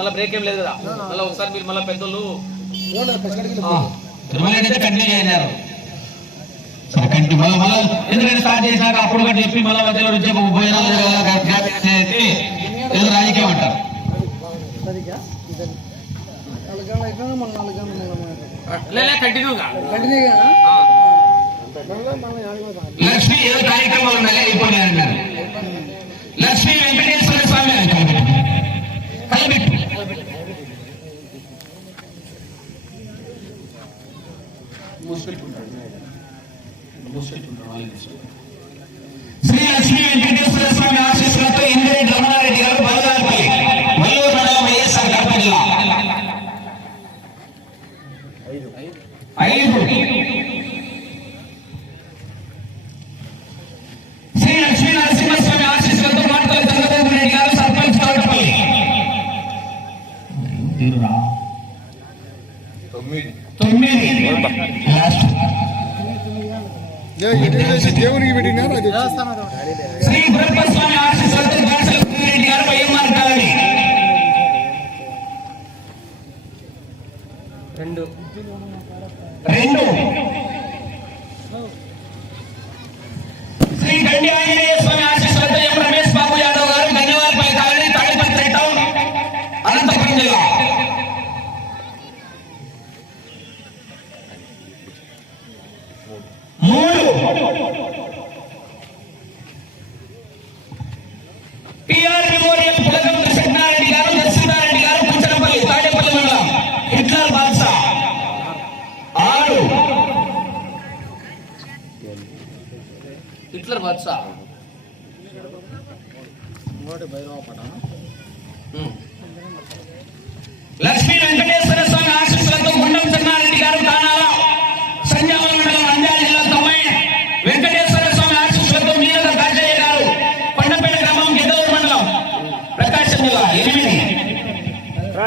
మళ్ళీ బ్రేక్ ఏం లేదు కదా. మళ్ళీ ఒకసారి మీరు మళ్ళీ ఎందుకంటే స్టార్ట్ చేసినాక అప్పుడు కూడా చెప్పి మళ్ళీ మధ్యలో వచ్చే ఏదో రాజకీయం అంటారు. కంటిన్యూగా. లక్ష్మి ఏదో కార్యక్రమాలు ఉన్నాయి? అయిపోయినాయి అన్నారు. లక్ష్మీ శ్రీ లక్ష్మీ దేవునికి పెట్టినారు అది శ్రీ బ్రహ్మస్వామి ఆశీస్సులతో గాంసల రెడ్డి గారు వైఎంఆర్ కాలనీ రెండు. రెండు. శ్రీ గండి టిఆర్ మెమోరియల్ పులకం కృష్ణారెడ్డి గారు నరసింహారెడ్డి గారు పుచ్చనపల్లి తాడేపల్లి మండలం హిట్లర్ బాద్షా ఆరు. హిట్లర్ బాద్షా ఉమ్. లక్ష్మీ వెంకటేశ్వర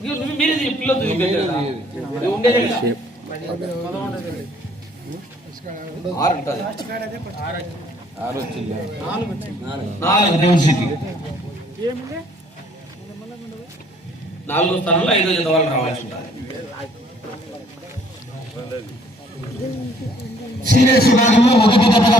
మీరే చెప్పి పిల్లలు చూపించారు కదా. ఇది ఉండేదే కదా. ఆరు ఉంటుంది. ఆరు వచ్చింది నాలుగు ఏముంది నాలుగో స్థానంలో ఐదో జత వాళ్ళు రావాల్సి ఉంటుంది సీరియస్ విభాగంలో మొదటి జతగా